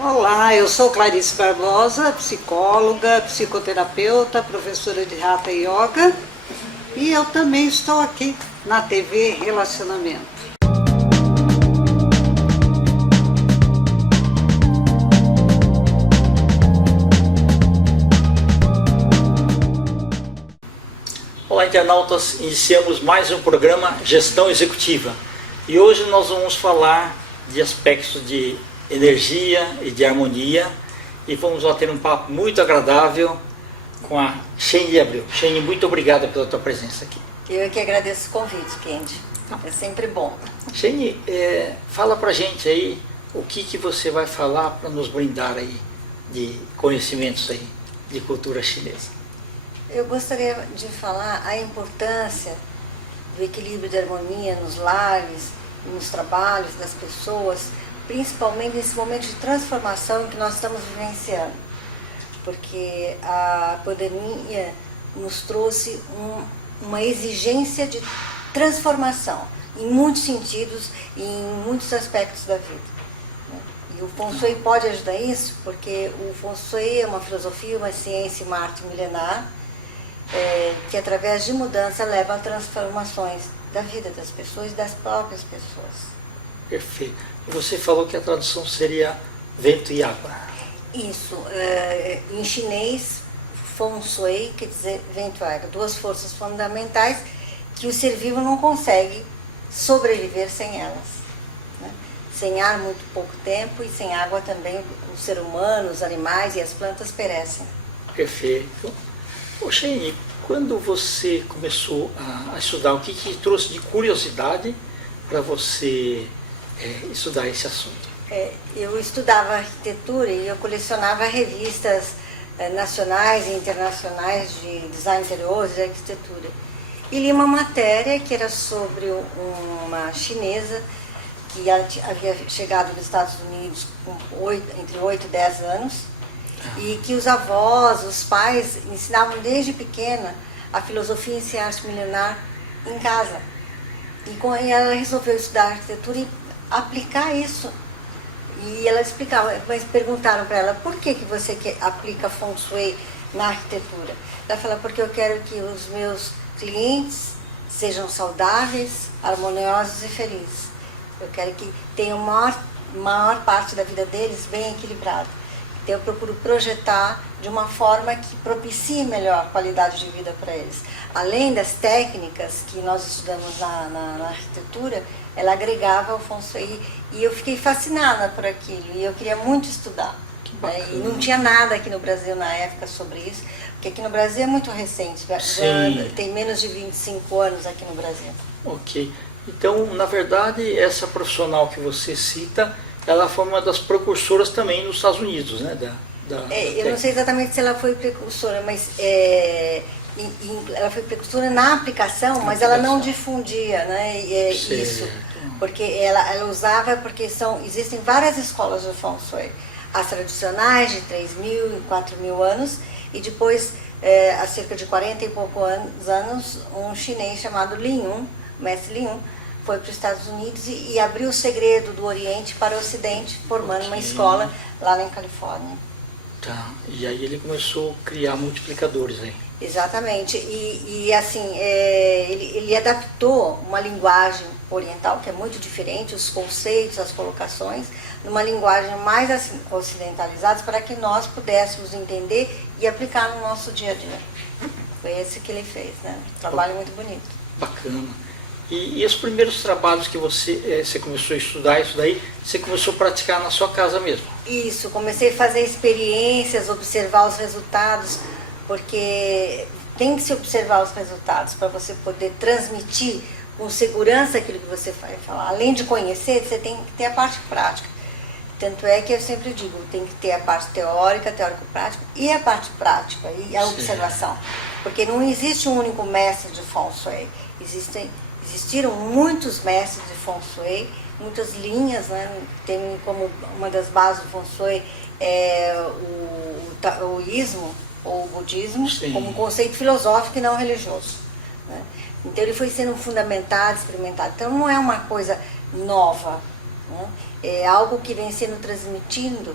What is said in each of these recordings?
Olá, eu sou Clarice Barbosa, psicóloga, psicoterapeuta, professora de Hatha Yoga e eu também estou aqui na TV Relacionamento. Olá, internautas, iniciamos mais um programa Gestão Executiva e hoje nós vamos falar de aspectos de energia e de harmonia e vamos bater um papo muito agradável com a Shane Abreu. Shane, muito obrigada pela tua presença aqui. Eu que agradeço o convite, Kendi. É sempre bom. Shane, fala pra gente aí o que você vai falar para nos brindar aí de conhecimentos aí de cultura chinesa. Eu gostaria de falar a importância do equilíbrio de harmonia nos lares, nos trabalhos das pessoas, principalmente nesse momento de transformação que nós estamos vivenciando. Porque a pandemia nos trouxe uma exigência de transformação, em muitos sentidos e em muitos aspectos da vida. E o Feng Shui pode ajudar isso, porque o Feng Shui é uma filosofia, uma ciência e uma arte milenar, que através de mudança leva a transformações da vida das pessoas e das próprias pessoas. Perfeito. E você falou que a tradução seria vento e água. Isso. Em chinês, Feng Shui quer dizer vento e água. Duas forças fundamentais que o ser vivo não consegue sobreviver sem elas. Né? Sem ar, muito pouco tempo, e sem água também o ser humano, os animais e as plantas perecem. Perfeito. Poxa, e quando você começou a estudar, o que trouxe de curiosidade para você estudar esse assunto? Eu estudava arquitetura e eu colecionava revistas nacionais e internacionais de design interiores e arquitetura. E li uma matéria que era sobre uma chinesa que havia chegado nos Estados Unidos com entre 8 e 10 anos, e que os avós, os pais, ensinavam desde pequena a filosofia e a arte milenar em casa. E ela resolveu estudar arquitetura e aplicar isso. E ela explicava, mas perguntaram para ela, por que você aplica Feng Shui na arquitetura? Ela falou, porque eu quero que os meus clientes sejam saudáveis, harmoniosos e felizes. Eu quero que tenham maior parte da vida deles bem equilibrada. Então eu procuro projetar de uma forma que propicie melhor a qualidade de vida para eles. Além das técnicas que nós estudamos na arquitetura, ela agregava o Feng Shui e eu fiquei fascinada por aquilo e eu queria muito estudar. E não tinha nada aqui no Brasil na época sobre isso, porque aqui no Brasil é muito recente, tem menos de 25 anos aqui no Brasil. Ok. Então, na verdade, essa profissional que você cita, ela foi uma das precursoras também nos Estados Unidos, né? Eu não sei exatamente se ela foi precursora, mas ela foi precursora na aplicação, mas ela não difundia, né? Isso, porque ela usava, porque existem várias escolas de Feng Shui, as tradicionais de 3.000 e 4.000 anos, e depois, há cerca de 40 e poucos anos, um chinês chamado Lin Yun, mestre Lin Yun, foi para os Estados Unidos e abriu o segredo do Oriente para o Ocidente, formando uma escola lá na Califórnia. Tá, e aí ele começou a criar multiplicadores aí. Exatamente, e assim, ele adaptou uma linguagem oriental, que é muito diferente, os conceitos, as colocações, numa linguagem mais assim, ocidentalizada, para que nós pudéssemos entender e aplicar no nosso dia a dia. Foi esse que ele fez, né? Um trabalho muito bonito. Bacana. E os primeiros trabalhos que você começou a estudar isso daí, você começou a praticar na sua casa mesmo? Isso, comecei a fazer experiências, observar os resultados, porque tem que se observar os resultados para você poder transmitir com segurança aquilo que você vai falar. Além de conhecer, você tem que ter a parte prática. Tanto é que eu sempre digo, tem que ter a parte teórica, teórico-prática, e a parte prática, e a observação. Porque não existe um único mestre de Feng Shui. Existiram muitos mestres de Feng Shui, muitas linhas, né? Tem como uma das bases do Feng Shui o taoísmo ou o budismo, como um conceito filosófico e não religioso. Né? Então ele foi sendo fundamentado, experimentado. Então não é uma coisa nova, né? É algo que vem sendo transmitido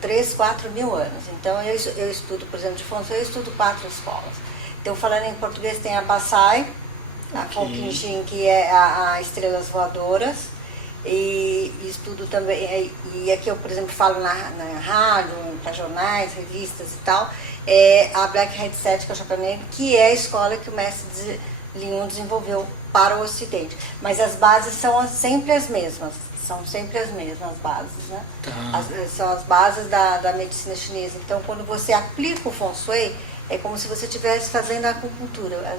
3, 4 mil anos. Então eu estudo, por exemplo, de Feng Shui, eu estudo 4 escolas. Então, falando em português, tem a Basai, a Konkinjin, que é a Estrelas Voadoras, e estudo também, e aqui eu, por exemplo, falo na rádio, para jornais, revistas e tal, é a Black Headset, que é o chapéu negro, que é a escola que o mestre Lin Yun desenvolveu para o Ocidente. Mas as bases são sempre as mesmas. São sempre as mesmas bases, né? São as bases da medicina chinesa. Então, quando você aplica o Feng Shui, é como se você estivesse fazendo a acupuntura.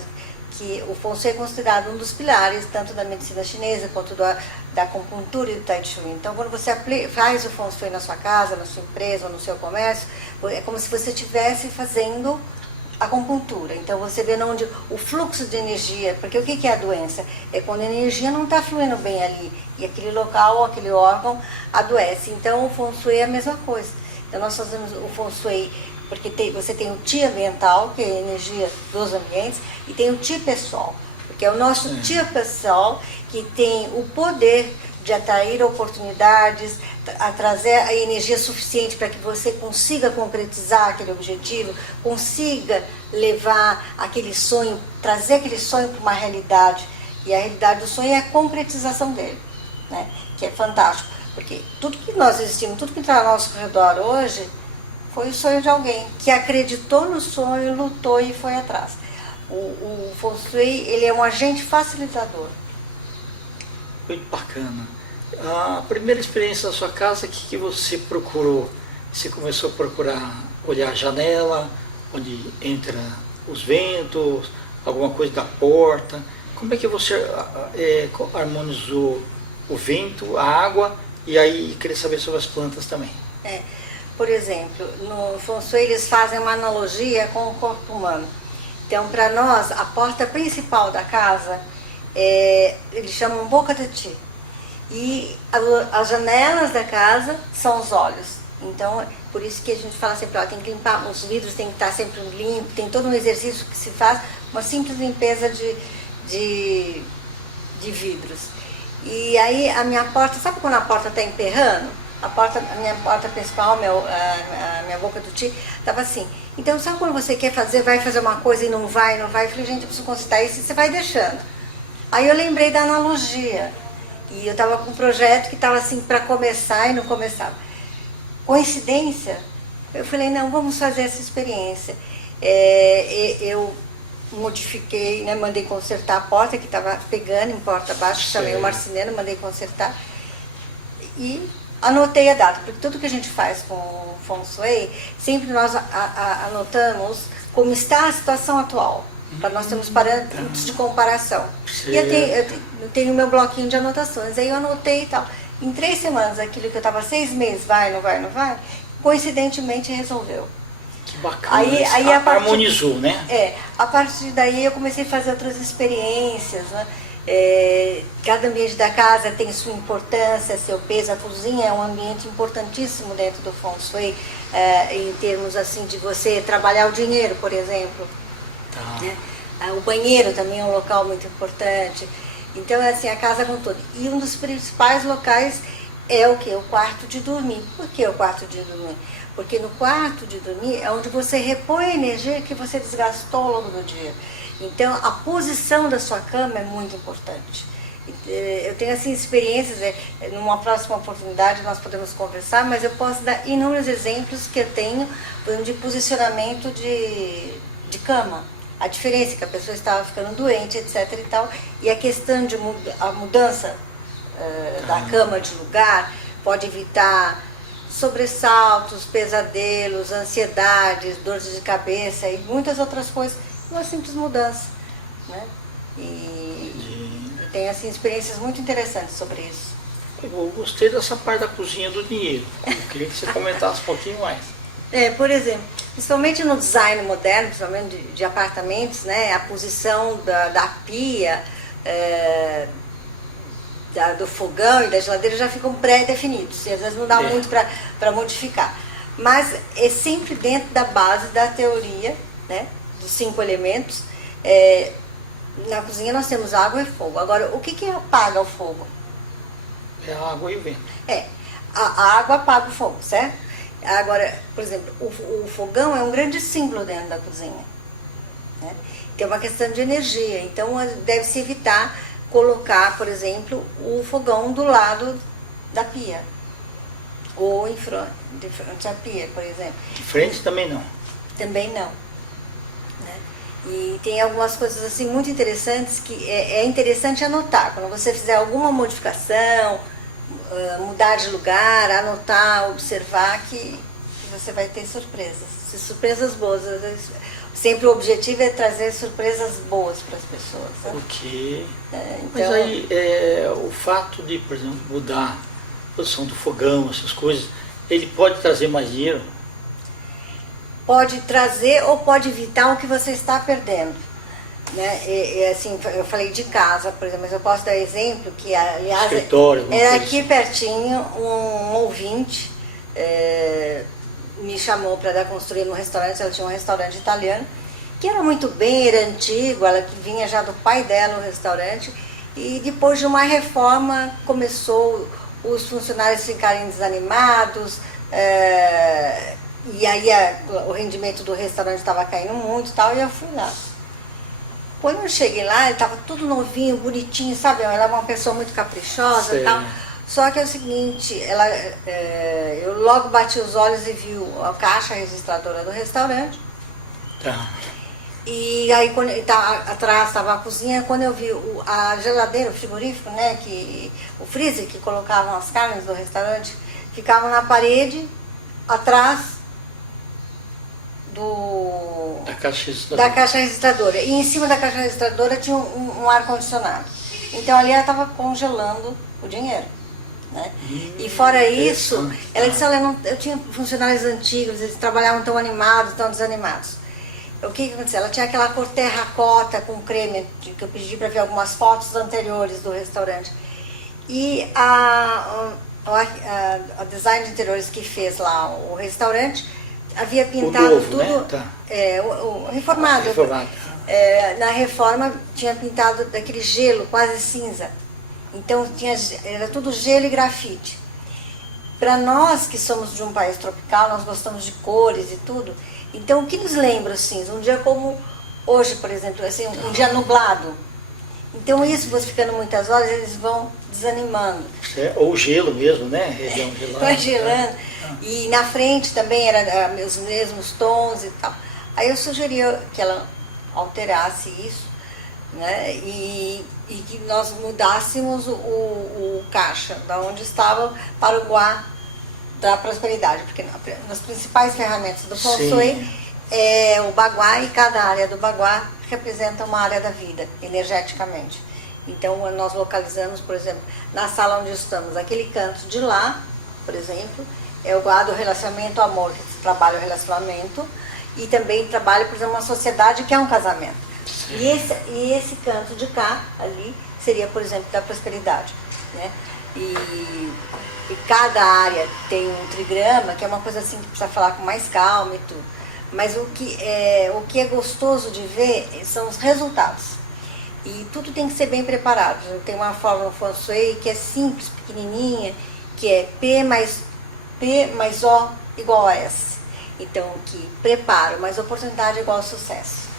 Que o Feng Shui é considerado um dos pilares, tanto da medicina chinesa, quanto da acupuntura e do Tai Chi. Então, quando você faz o Feng Shui na sua casa, na sua empresa ou no seu comércio, é como se você estivesse fazendo acupuntura. Então, você vê onde o fluxo de energia, porque o que é a doença? É quando a energia não está fluindo bem ali, e aquele local ou aquele órgão adoece. Então, o Feng Shui é a mesma coisa. Então, nós fazemos o Feng Shui, porque você tem o Qi ambiental, que é a energia dos ambientes, e tem o Qi pessoal, porque é o nosso Qi pessoal que tem o poder de atrair oportunidades, a trazer a energia suficiente para que você consiga concretizar aquele objetivo, consiga levar aquele sonho, trazer aquele sonho para uma realidade. E a realidade do sonho é a concretização dele, né? Que é fantástico, porque tudo que nós existimos, tudo que está ao nosso redor hoje, foi o sonho de alguém que acreditou no sonho, lutou e foi atrás. O Feng Shui, ele é um agente facilitador. Muito bacana. A primeira experiência da sua casa, o que você procurou? Você começou a procurar olhar a janela, onde entra os ventos, alguma coisa da porta. Como é que você harmonizou o vento, a água, e aí queria saber sobre as plantas também? Por exemplo, no Feng Shui eles fazem uma analogia com o corpo humano. Então, para nós, a porta principal da casa, eles chamam boca de Qi. E as janelas da casa são os olhos. Então, por isso que a gente fala sempre, tem que limpar, os vidros têm que estar sempre limpos, tem todo um exercício que se faz, uma simples limpeza de vidros. E aí a minha porta, sabe quando a porta está emperrando? A minha porta principal, a minha boca do Qi, estava assim. Então, sabe quando você quer fazer, vai fazer uma coisa e não vai? Eu falei, gente, eu preciso consultar isso, e você vai deixando. Aí eu lembrei da analogia. E eu estava com um projeto que estava assim para começar e não começava. Coincidência, eu falei, não, vamos fazer essa experiência. Eu modifiquei, né, mandei consertar a porta que estava pegando em porta abaixo, chamei o marceneiro, mandei consertar. E anotei a data, porque tudo que a gente faz com o Feng Shui, sempre nós anotamos como está a situação atual, para nós termos parâmetros de comparação. E eu tenho o meu bloquinho de anotações, aí eu anotei e tal. Em 3 semanas, aquilo que eu estava 6 meses, vai, não vai, não vai, coincidentemente resolveu. Que bacana, aí harmonizou, né? A partir daí eu comecei a fazer outras experiências, né? Cada ambiente da casa tem sua importância, seu peso. A cozinha é um ambiente importantíssimo dentro do Feng Shui, em termos assim de você trabalhar o dinheiro, por exemplo. Né? O banheiro também é um local muito importante. Então, assim, a casa como todo. E um dos principais locais é o quê? O quarto de dormir. Por que o quarto de dormir? Porque no quarto de dormir é onde você repõe a energia que você desgastou ao longo do dia. Então, a posição da sua cama é muito importante. Eu tenho, assim, experiências, numa próxima oportunidade nós podemos conversar, mas eu posso dar inúmeros exemplos que eu tenho de posicionamento de cama. A diferença é que a pessoa estava ficando doente, etc. e tal, e a questão de a mudança da cama de lugar pode evitar sobressaltos, pesadelos, ansiedades, dores de cabeça e muitas outras coisas. Uma simples mudança, né? E eu tenho, assim, experiências muito interessantes sobre isso. Eu gostei dessa parte da cozinha do dinheiro. Eu queria que você comentasse um pouquinho mais. Por exemplo, principalmente no design moderno, principalmente de apartamentos, né? A posição da pia, do fogão e da geladeira já ficam pré-definidos. E às vezes não dá muito para modificar. Mas é sempre dentro da base da teoria, né? Dos 5 elementos. Na cozinha nós temos água e fogo. Agora, o que apaga o fogo? É a água e o vento. A água apaga o fogo, certo? Agora, por exemplo, o fogão é um grande símbolo dentro da cozinha, né? Tem uma questão de energia, então deve-se evitar colocar, por exemplo, o fogão do lado da pia, ou em frente à pia, por exemplo. De frente também não. Também não, né? E tem algumas coisas assim muito interessantes que é interessante anotar. Quando você fizer alguma modificação, mudar de lugar, anotar, observar que você vai ter surpresas. Surpresas boas. Sempre o objetivo é trazer surpresas boas para as pessoas, né? Ok. Então, Mas aí, o fato de, por exemplo, mudar a posição do fogão, essas coisas, ele pode trazer mais dinheiro? pode trazer ou pode evitar o que você está perdendo, né? Assim, eu falei de casa, por exemplo, mas eu posso dar exemplo que, aliás, era aqui pertinho, um ouvinte me chamou para construir um restaurante. Ela tinha um restaurante italiano, que era muito bem, era antigo, ela que vinha já do pai dela o restaurante, e depois de uma reforma começou os funcionários ficarem desanimados, e aí o rendimento do restaurante estava caindo muito e tal, e eu fui lá. Quando eu cheguei lá, ele estava tudo novinho, bonitinho, sabe? Ela é uma pessoa muito caprichosa e tal. Só que é o seguinte, eu logo bati os olhos e vi a caixa registradora do restaurante. Tá. E aí, quando atrás estava a cozinha, quando eu vi a geladeira, o frigorífico, né, o freezer que colocavam as carnes do restaurante, ficavam na parede, atrás da caixa registradora. E em cima da caixa registradora tinha um ar-condicionado. Então ali ela estava congelando o dinheiro, né? E fora isso, ela disse, olha, eu tinha funcionários antigos, eles trabalhavam tão animados, tão desanimados. O que aconteceu? Ela tinha aquela cor terracota com creme, que eu pedi para ver algumas fotos anteriores do restaurante. E a design de interiores que fez lá o restaurante havia pintado novo, tudo, né? Tá. Reformado. Reformado. Na reforma tinha pintado daquele gelo quase cinza. Então era tudo gelo e grafite. Para nós que somos de um país tropical, nós gostamos de cores e tudo. Então o que nos lembra o cinza? Um dia como hoje, por exemplo, assim, um dia nublado. Então isso, você ficando muitas horas, eles vão desanimando. Ou gelo mesmo, né? Região gelada. Vai gelando. E na frente também era os mesmos tons e tal. Aí eu sugeria que ela alterasse isso, né? E que nós mudássemos o caixa, da onde estava, para o guá da prosperidade. Porque nas principais ferramentas do Feng Shui é o baguá, e cada área do baguá representa uma área da vida, energeticamente. Então nós localizamos, por exemplo, na sala onde estamos, aquele canto de lá, por exemplo, é o guarda do relacionamento, amor, que trabalha o relacionamento, e também trabalha, por exemplo, uma sociedade que é um casamento. E esse canto de cá, ali, seria, por exemplo, da prosperidade, né? E cada área tem um trigrama, que é uma coisa assim que precisa falar com mais calma e tudo. Mas o que é gostoso de ver são os resultados. E tudo tem que ser bem preparado. Tem uma fórmula no Feng Shui que é simples, pequenininha, que é P mais O igual a S. Então, que preparo mais oportunidade igual a sucesso.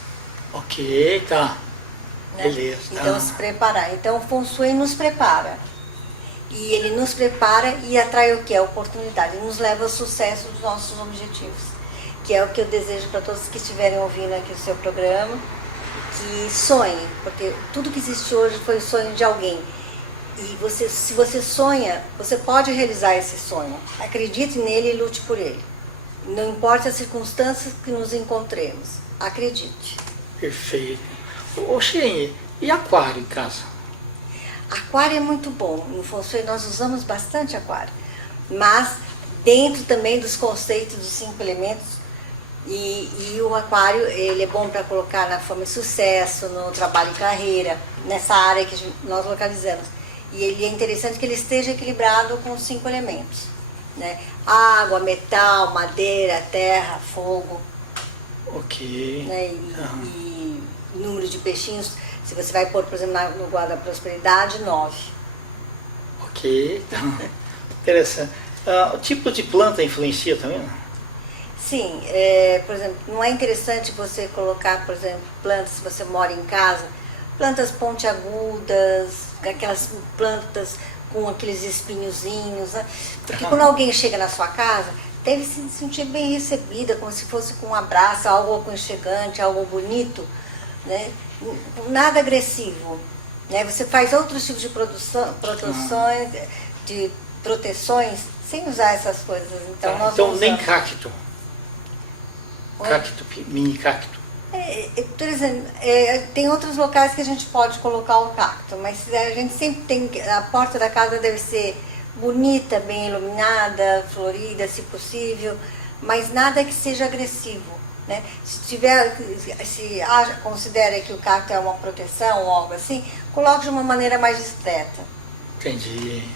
Ok, tá. Né? Beleza. Então, se preparar. Então, o Feng Shui nos prepara. E ele nos prepara e atrai o que? A oportunidade. Ele nos leva ao sucesso dos nossos objetivos. Que é o que eu desejo para todos que estiverem ouvindo aqui o seu programa. Que sonhem, porque tudo que existe hoje foi o sonho de alguém. E se você sonha, você pode realizar esse sonho. Acredite nele e lute por ele. Não importa as circunstâncias que nos encontremos. Acredite. Perfeito. Ô, Xen, e aquário em casa? Aquário é muito bom. No Feng Shui nós usamos bastante aquário. Mas dentro também dos conceitos dos 5 elementos. E o aquário, ele é bom para colocar na fama e sucesso, no trabalho e carreira, nessa área que nós localizamos. E ele é interessante que ele esteja equilibrado com os 5 elementos, né? Água, metal, madeira, terra, fogo. Ok. Né? E número de peixinhos, se você vai pôr, por exemplo, no guarda da prosperidade, 9. Ok. Interessante. O tipo de planta influencia também? Não? Sim, por exemplo, não é interessante você colocar, por exemplo, plantas, se você mora em casa, plantas pontiagudas, aquelas plantas com aqueles espinhozinhos, né? Porque quando alguém chega na sua casa, deve se sentir bem recebida, como se fosse com um abraço, algo aconchegante, algo bonito, né? Nada agressivo. Né? Você faz outros tipos de proteções sem usar essas coisas. Então, então nem cacto. Cacto, mini cacto. Por exemplo, tem outros locais que a gente pode colocar o cacto, mas a gente sempre tem, a porta da casa deve ser bonita, bem iluminada, florida, se possível, mas nada que seja agressivo. Né? Se considera que o cacto é uma proteção ou algo assim, coloque de uma maneira mais discreta. Entendi.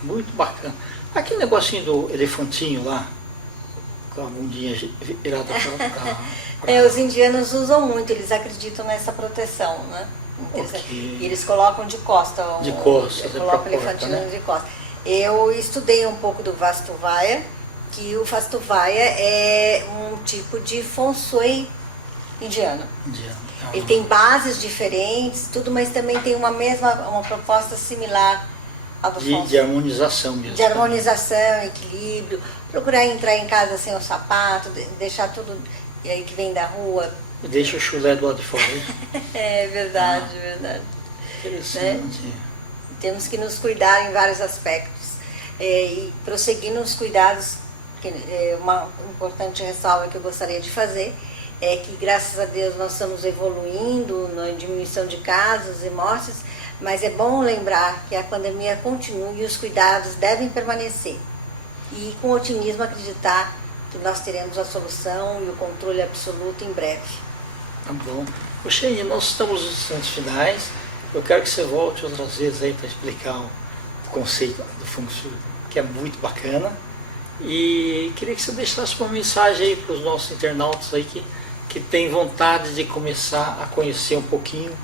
Muito bacana. Aquele negocinho do elefantinho lá, com a bundinha virada para os indianos usam muito, eles acreditam nessa proteção, né? Okay. E eles colocam de costa. De costa. Colocam o elefantino, né? De costa. Eu estudei um pouco do Vastuvaya, que o Vastuvaya é um tipo de feng shui indiano. Ele tem bases diferentes, tudo, mas também tem uma proposta similar ao do feng shui. De harmonização mesmo. De harmonização, equilíbrio, procurar entrar em casa sem o sapato, deixar tudo e aí que vem da rua. E deixa o chulé do lado de fora. É verdade, verdade. Interessante. Né? Temos que nos cuidar em vários aspectos. E prosseguir nos cuidados, uma importante ressalva que eu gostaria de fazer é que, graças a Deus, nós estamos evoluindo na diminuição de casos e mortes, mas é bom lembrar que a pandemia continua e os cuidados devem permanecer. E, com otimismo, acreditar que nós teremos a solução e o controle absoluto em breve. Tá bom. Sheine, nós estamos nos instantes finais. Eu quero que você volte outras vezes aí para explicar o conceito do Feng Shui, que é muito bacana. E queria que você deixasse uma mensagem aí para os nossos internautas aí que têm vontade de começar a conhecer um pouquinho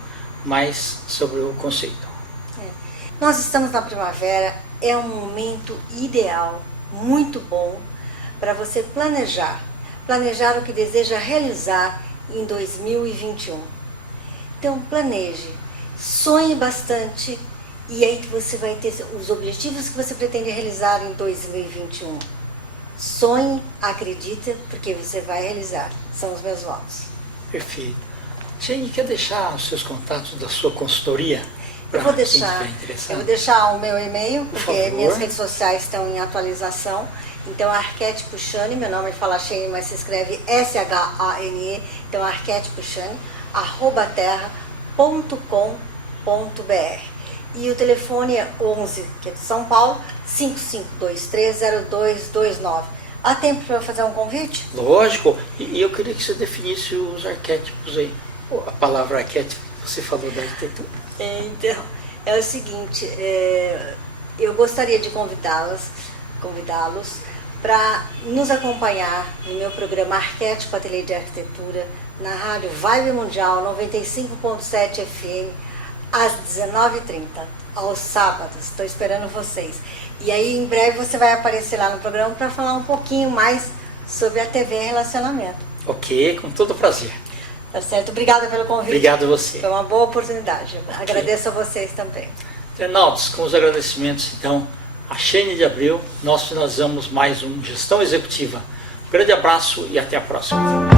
mais sobre o conceito. Nós estamos na primavera, é um momento ideal, muito bom, para você planejar o que deseja realizar em 2021. Então planeje, sonhe bastante e aí que você vai ter os objetivos que você pretende realizar em 2021. Sonhe, acredita, porque você vai realizar. São os meus votos. Perfeito. Sheine, quer deixar os seus contatos da sua consultoria? Eu vou deixar o meu e-mail, porque minhas redes sociais estão em atualização. Então, Arquétipo Shane, meu nome é Fala Sheine, mas se escreve S-H-A-N-E, então Arquétipo Shane, @terra.com.br. E o telefone é 11, que é de São Paulo, 55230229. Há tempo para eu fazer um convite? Lógico, e eu queria que você definisse os arquétipos aí. A palavra arquétipo que você falou da arquitetura. Então, é o seguinte, eu gostaria de convidá-los para nos acompanhar no meu programa Arquétipo Ateliê de Arquitetura, na rádio Vibe Mundial 95.7 FM, às 19h30, aos sábados. Estou esperando vocês. E aí, em breve, você vai aparecer lá no programa para falar um pouquinho mais sobre a TV Relacionamento. Ok, com todo prazer. Tá certo. Obrigada pelo convite. Obrigado a você. Foi uma boa oportunidade. Okay. Agradeço a vocês também. Internautas, com os agradecimentos, então, a Sheine de Abreu, nós finalizamos mais um Gestão Executiva. Um grande abraço e até a próxima.